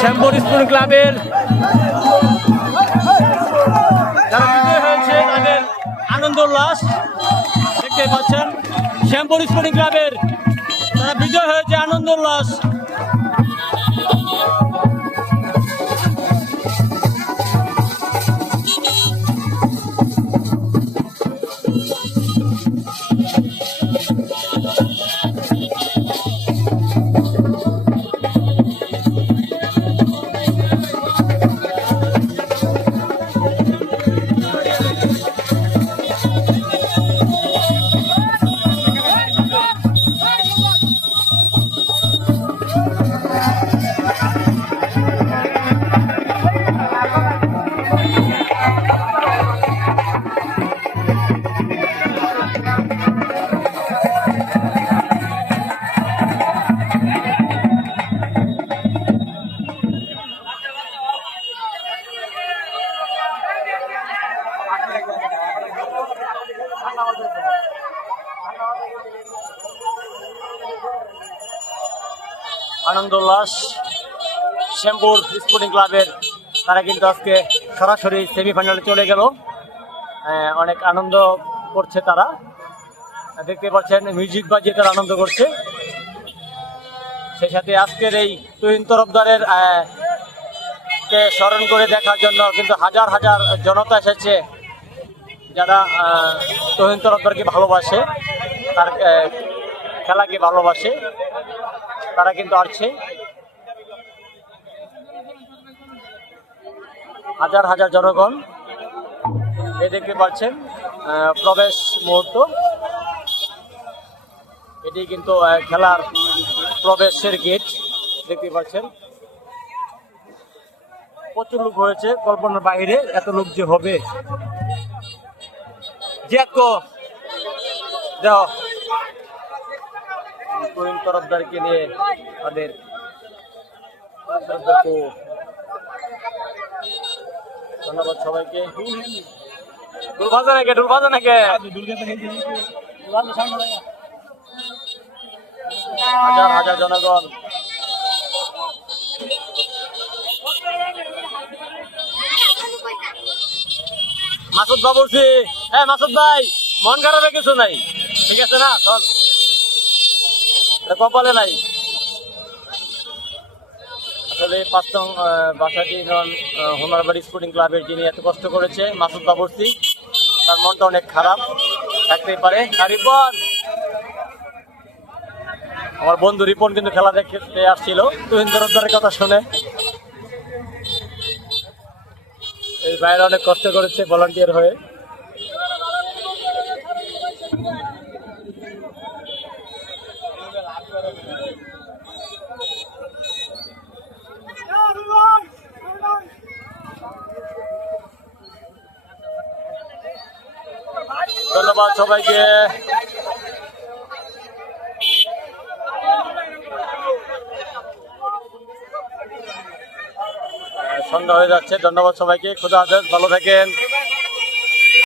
Shyampur sporting ক্লাবের যারা বিজয় হয়েছে তাদের আনন্দ উল্লাস দেখতে পাচ্ছেন। শ্যামপুর স্পোর্টিং ক্লাবের যারা বিজয় হয়েছে আনন্দ উল্লাস। আনন্দ উল্লাস শ্যামপুর স্পোর্টিং ক্লাবের তারা কিন্তু আজকে সরাসরি সেমিফাইনালে চলে গেল। অনেক আনন্দ করছে তারা, দেখতে পাচ্ছেন মিউজিক বাজিয়ে তারা আনন্দ করছে। সেই সাথে আজকের এই তুহিন তরফদারের কে স্মরণ করে দেখার জন্য কিন্তু হাজার হাজার জনতা এসেছে, যারা তুহিন তরফদারকে ভালোবাসে, তার খেলাকে ভালোবাসে, তারা কিন্তু আসছে। হাজার হাজার জনগণ এই দেখতে পাচ্ছেন প্রবেশ মুহূর্ত। এটি কিন্তু খেলার প্রবেশের গেট দেখতে পাচ্ছেন। প্রচুর লোক হয়েছে, কল্পনার বাইরে এত লোক যে হবে। তুহিন তরফদারকে নিয়ে তাদের ধন্যবাদ সবাইকে। হাজার হাজার জনগণ মাসুদ বাবুরছি। হ্যাঁ মাসুদ ভাই, মন খারাপের কিছু নাই, ঠিক আছে না? চল, কপালে নাই। আসলে ৫ নং বাসাটি হোনারবাড়ি স্পোর্টিং ক্লাবের যিনি এত কষ্ট করেছে মাসুদ বাবুরছি, তার মনটা অনেক খারাপ থাকতেই পারে। আর রিপন, আমার বন্ধু রিপন কিন্তু খেলা দেখতে আসছিল তুহিন তরফদারের কথা শুনে। এই বাইরে অনেক কষ্ট করেছে ভলান্টিয়ার হয়ে। ধন্যবাদ সবাইকে। সন্ধ্যা হয়ে যাচ্ছে, ধন্যবাদ সবাইকে। খুদা হাফেজ, ভালো থাকেন।